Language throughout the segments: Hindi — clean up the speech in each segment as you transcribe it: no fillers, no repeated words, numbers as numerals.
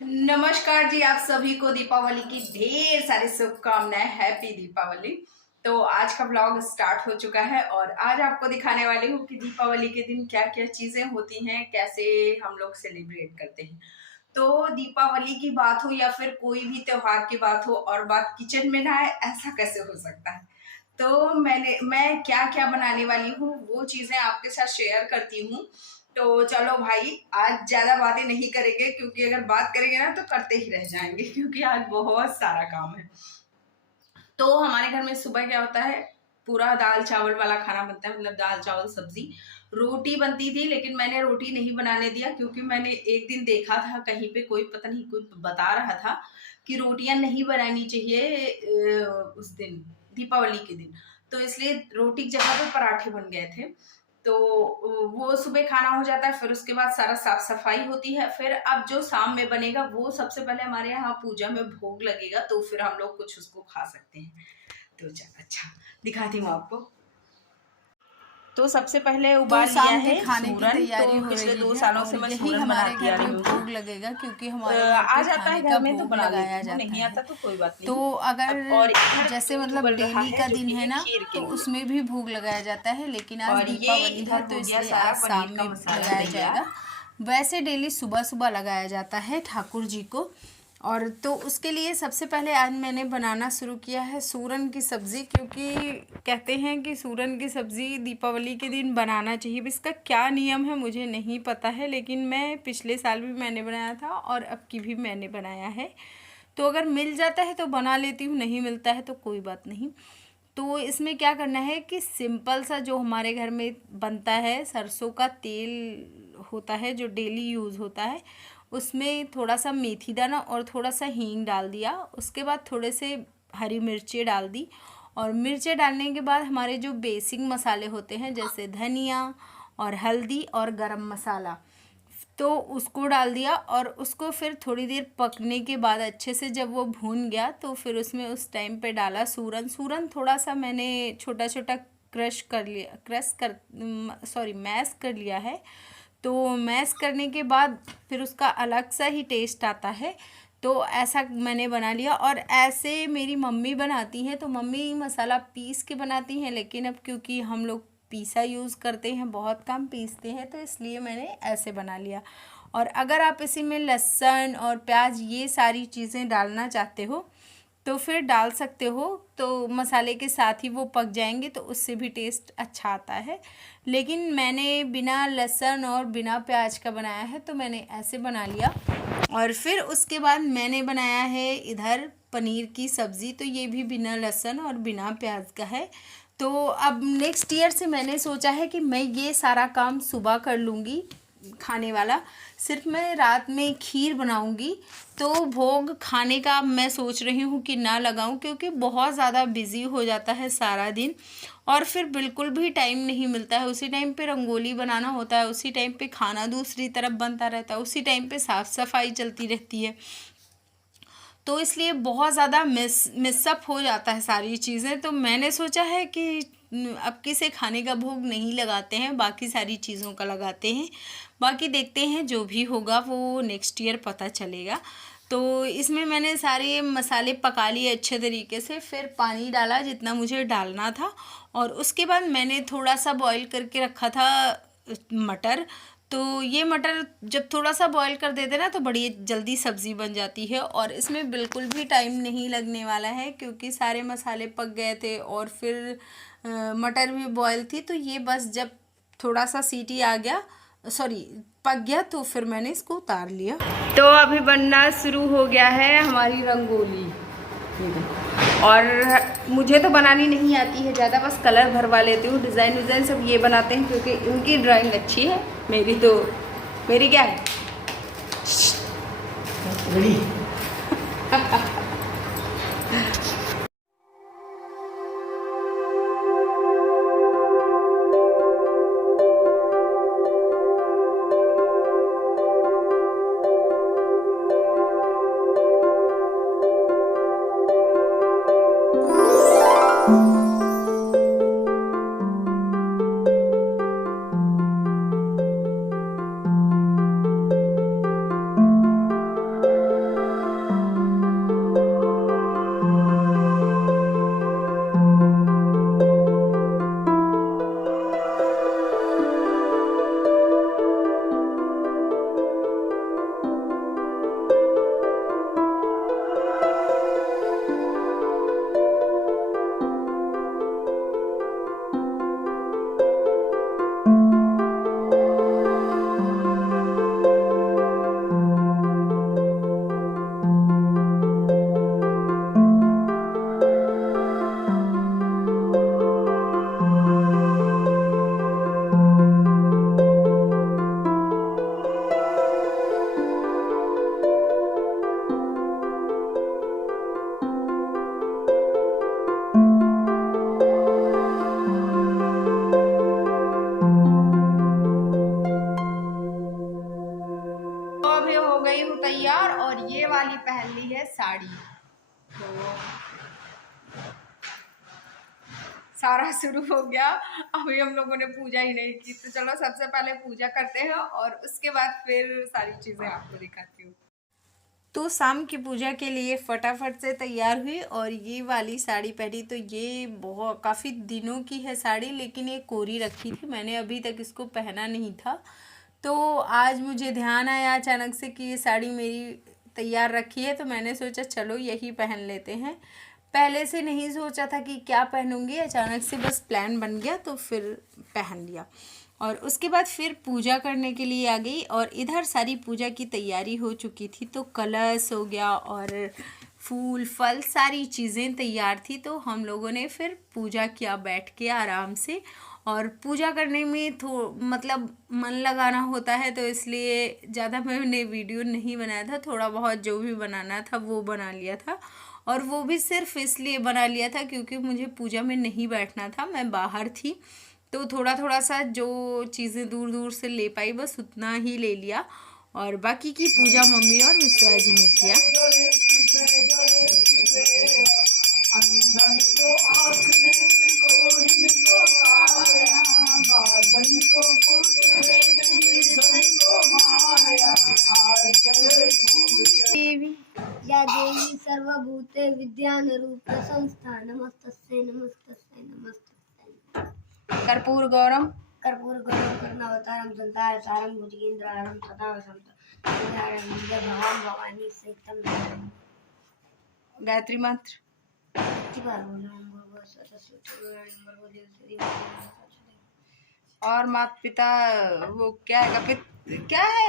नमस्कार जी, आप सभी को दीपावली की ढेर सारी शुभकामनाएं। हैप्पी दीपावली। तो आज का व्लॉग स्टार्ट हो चुका है और आज आपको दिखाने वाली हूँ कि दीपावली के दिन क्या क्या चीजें होती हैं, कैसे हम लोग सेलिब्रेट करते हैं। तो दीपावली की बात हो या फिर कोई भी त्योहार की बात हो और बात किचन में ना आए, ऐसा कैसे हो सकता है। तो मैं क्या क्या बनाने वाली हूँ वो चीजें आपके साथ शेयर करती हूँ। तो चलो भाई, आज ज्यादा बातें नहीं करेंगे क्योंकि अगर बात करेंगे ना तो करते ही रह जाएंगे क्योंकि आज बहुत सारा काम है। तो हमारे घर में सुबह क्या होता है, पूरा दाल चावल वाला खाना बनता है, मतलब दाल चावल सब्जी। रोटी बनती थी लेकिन मैंने रोटी नहीं बनाने दिया क्योंकि मैंने एक दिन देखा था कहीं पे, कोई पता नहीं कोई बता रहा था कि रोटियां नहीं बनानी चाहिए उस दिन, दीपावली के दिन। तो इसलिए रोटी की जगह पे पराठे बन गए थे। तो वो सुबह खाना हो जाता है, फिर उसके बाद सारा साफ सफाई होती है। फिर अब जो शाम में बनेगा वो सबसे पहले हमारे यहाँ पूजा में भोग लगेगा, तो फिर हम लोग कुछ उसको खा सकते हैं। तो चल अच्छा दिखाती हूँ आपको। तो सबसे पहले तो उबाल लिया शाम के है खाने की सूरन। तैयारी तो हो पिछले रही 2 है सालों और से मैं यही सूरन हमारे बनाती आ घर रही में हूँ। भोग लगेगा क्योंकि हमारे घर आ पे जाता है खाने घर का में तो भोग बना लगाया लेती हूँ, जाता नहीं है। आता तो कोई बात तो नहीं। अगर और इधर जैसे दूध मतलब उबल रहा डेली है का जो दिन कि है ना, खीर के तो लिए। उसमें भी भोग लगाया जाता है, लेकिन आज और ये दीपावली है इधर तो हो गया इसलिए सारा आज शाम पनीर का में मसाला लगाया तैयार। जाएगा। वैसे डेली सुबह सुबह लगाया जाता है ठाकुर जी को। और तो उसके लिए सबसे पहले आज मैंने बनाना शुरू किया है सूरन की सब्ज़ी, क्योंकि कहते हैं कि सूरन की सब्ज़ी दीपावली के दिन बनाना चाहिए। इसका क्या नियम है मुझे नहीं पता है, लेकिन मैं पिछले साल भी मैंने बनाया था और अब की भी मैंने बनाया है। तो अगर मिल जाता है तो बना लेती हूँ, नहीं मिलता है तो कोई बात नहीं। तो इसमें क्या करना है कि सिंपल सा जो हमारे घर में बनता है, सरसों का तेल होता है जो डेली यूज़ होता है, उसमें थोड़ा सा मेथी दाना और थोड़ा सा हींग डाल दिया। उसके बाद थोड़े से हरी मिर्चें डाल दी, और मिर्चें डालने के बाद हमारे जो बेसिक मसाले होते हैं जैसे धनिया और हल्दी और गरम मसाला, तो उसको डाल दिया। और उसको फिर थोड़ी देर पकने के बाद अच्छे से जब वो भून गया तो फिर उसमें उस टाइम पे डाला सूरन। सूरन थोड़ा सा मैंने छोटा छोटा मैश कर लिया है। तो मैश करने के बाद फिर उसका अलग सा ही टेस्ट आता है। तो ऐसा मैंने बना लिया। और ऐसे मेरी मम्मी बनाती हैं, तो मम्मी मसाला पीस के बनाती हैं, लेकिन अब क्योंकि हम लोग पीसा यूज़ करते हैं, बहुत कम पीसते हैं, तो इसलिए मैंने ऐसे बना लिया। और अगर आप इसी में लहसुन और प्याज ये सारी चीज़ें डालना चाहते हो तो फिर डाल सकते हो, तो मसाले के साथ ही वो पक जाएंगे तो उससे भी टेस्ट अच्छा आता है। लेकिन मैंने बिना लहसुन और बिना प्याज का बनाया है, तो मैंने ऐसे बना लिया। और फिर उसके बाद मैंने बनाया है इधर पनीर की सब्ज़ी, तो ये भी बिना लहसुन और बिना प्याज का है। तो अब नेक्स्ट ईयर से मैंने सोचा है कि मैं ये सारा काम सुबह कर लूँगी खाने वाला, सिर्फ मैं रात में खीर बनाऊंगी। तो भोग खाने का मैं सोच रही हूँ कि ना लगाऊं, क्योंकि बहुत ज़्यादा बिज़ी हो जाता है सारा दिन और फिर बिल्कुल भी टाइम नहीं मिलता है। उसी टाइम पे रंगोली बनाना होता है, उसी टाइम पे खाना दूसरी तरफ बनता रहता है, उसी टाइम पे साफ़ सफाई चलती रहती है। तो इसलिए बहुत ज़्यादा मिसअप हो जाता है सारी चीज़ें। तो मैंने सोचा है कि अब किसे खाने का भोग नहीं लगाते हैं, बाकी सारी चीज़ों का लगाते हैं। बाकी देखते हैं, जो भी होगा वो नेक्स्ट ईयर पता चलेगा। तो इसमें मैंने सारे मसाले पका लिए अच्छे तरीके से, फिर पानी डाला जितना मुझे डालना था, और उसके बाद मैंने थोड़ा सा बॉईल करके रखा था मटर। तो ये मटर जब थोड़ा सा बॉईल कर देते ना तो बड़ी जल्दी सब्ज़ी बन जाती है, और इसमें बिल्कुल भी टाइम नहीं लगने वाला है क्योंकि सारे मसाले पक गए थे और फिर मटर भी बॉईल थी। तो ये बस जब थोड़ा सा सीटी आ गया, सॉरी पक गया, तो फिर मैंने इसको उतार लिया। तो अभी बनना शुरू हो गया है हमारी रंगोली। और मुझे तो बनानी नहीं आती है ज़्यादा, बस कलर भरवा लेती हूँ। डिज़ाइन विज़ाइन सब ये बनाते हैं क्योंकि इनकी ड्राइंग अच्छी है, मेरी क्या है। और ये वाली पहन ली है साड़ी। तो सारा शुरू हो गया। अभी हम लोगों ने पूजा ही नहीं की, तो चलो सबसे पहले पूजा करते हैं और उसके बाद फिर सारी चीज़ें आपको दिखाती हूँ। तो शाम की पूजा के लिए फटाफट से तैयार हुई और ये वाली साड़ी पहनी। तो ये बहुत काफ़ी दिनों की है साड़ी, लेकिन ये कोरी रखी थी, मैंने अभी तक इसको पहना नहीं था। तो आज मुझे ध्यान आया अचानक से कि ये साड़ी मेरी तैयार रखी है, तो मैंने सोचा चलो यही पहन लेते हैं। पहले से नहीं सोचा था कि क्या पहनूंगी, अचानक से बस प्लान बन गया तो फिर पहन लिया। और उसके बाद फिर पूजा करने के लिए आ गई और इधर सारी पूजा की तैयारी हो चुकी थी। तो कलश हो गया और फूल फल सारी चीज़ें तैयार थी। तो हम लोगों ने फिर पूजा किया बैठ के आराम से। और पूजा करने में मतलब मन लगाना होता है, तो इसलिए ज़्यादा मैंने वीडियो नहीं बनाया था, थोड़ा बहुत जो भी बनाना था वो बना लिया था। और वो भी सिर्फ इसलिए बना लिया था क्योंकि मुझे पूजा में नहीं बैठना था, मैं बाहर थी। तो थोड़ा थोड़ा सा जो चीज़ें दूर दूर से ले पाई बस उतना ही ले लिया, और बाकी की पूजा मम्मी और मिश्रा जी ने किया। या देवी सर्वभूते विद्यानरूप संस्था नमस्तस्यै नमस्तस्यै नमस्तस्यै। कर्पूर गौरम कर्पूर गौरम करुणावतारम संतार सारम भुजगेंद्रहारम सदा वसंत भगवान भवानी सहितम। गायत्री मंत्र। और माता पिता वो क्या है, क्या है,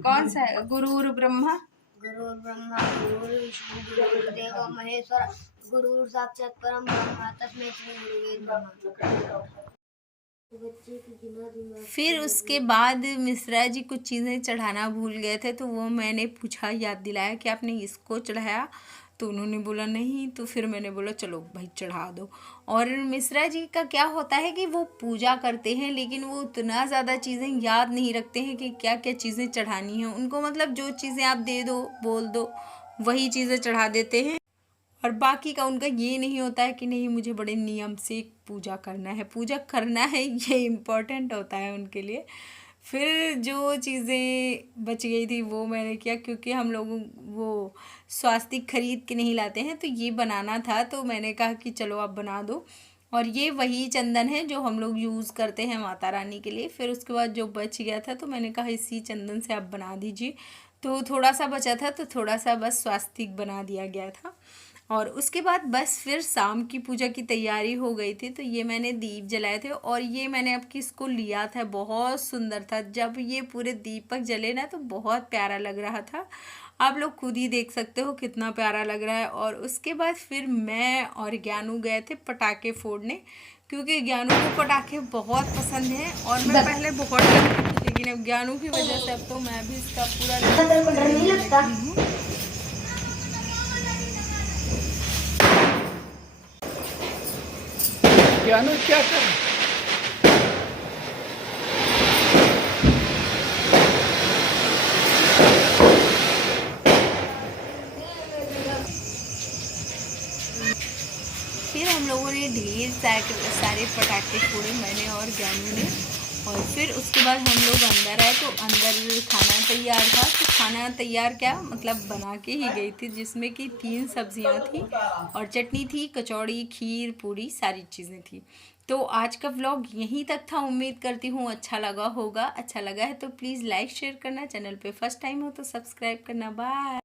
कौन सा है? गुरुर ब्रह्मा गुरुर्विष्णु गुरुर्देवो महेश्वर गुरुर साक्षात परम ब्रह्म तस्मै श्री गुरुवे नमः। फिर उसके बाद मिश्रा जी कुछ चीज़ें चढ़ाना भूल गए थे, तो वो मैंने पूछा, याद दिलाया कि आपने इसको चढ़ाया, तो उन्होंने बोला नहीं। तो फिर मैंने बोला चलो भाई चढ़ा दो। और मिश्रा जी का क्या होता है कि वो पूजा करते हैं लेकिन वो उतना ज़्यादा चीज़ें याद नहीं रखते हैं कि क्या क्या चीज़ें चढ़ानी हैं उनको, मतलब जो चीज़ें आप दे दो बोल दो वही चीज़ें चढ़ा देते हैं। और बाकी का उनका ये नहीं होता है कि नहीं मुझे बड़े नियम से पूजा करना है, ये इम्पोर्टेंट होता है उनके लिए। फिर जो चीज़ें बच गई थी वो मैंने किया, क्योंकि हम लोग वो स्वास्तिक खरीद के नहीं लाते हैं, तो ये बनाना था, तो मैंने कहा कि चलो आप बना दो। और ये वही चंदन है जो हम लोग यूज़ करते हैं माता रानी के लिए। फिर उसके बाद जो बच गया था तो मैंने कहा इसी चंदन से आप बना दीजिए। तो थोड़ा सा बचा था तो थोड़ा सा बस स्वास्तिक बना दिया गया था। और उसके बाद बस फिर शाम की पूजा की तैयारी हो गई थी। तो ये मैंने दीप जलाए थे और ये मैंने अब किसको लिया था, बहुत सुंदर था। जब ये पूरे दीपक जले ना तो बहुत प्यारा लग रहा था, आप लोग खुद ही देख सकते हो कितना प्यारा लग रहा है। और उसके बाद फिर मैं और ज्ञानू गए थे पटाखे फोड़ने, क्योंकि ज्ञानू को पटाखे बहुत पसंद हैं। और मैं पहले बहुत डरती थी, लेकिन अब ज्ञानू की वजह से अब तो मैं भी इसका पूरा नहीं लगता। ज्ञानू क्या कर फिर हम लोगों ने ढेर सारे पटाखे फोड़े, मैंने और ज्ञानू ने। और फिर उसके बाद हम लोग अंदर आए तो अंदर खाना तैयार था। तो खाना तैयार क्या मतलब बना के ही गई थी, जिसमें कि 3 सब्जियां थी और चटनी थी, कचौड़ी, खीर, पूरी, सारी चीज़ें थी। तो आज का व्लॉग यहीं तक था। उम्मीद करती हूँ अच्छा लगा होगा। अच्छा लगा है तो प्लीज़ लाइक शेयर करना, चैनल पे फर्स्ट टाइम हो तो सब्सक्राइब करना। बाय।